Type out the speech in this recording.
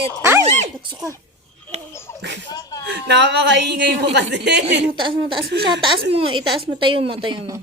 maliit. Ay! Takso ka. Napakaingay mo kasi. Taas mo siya. Taas mo. Itaas mo. Tayo mo. Napakaingay.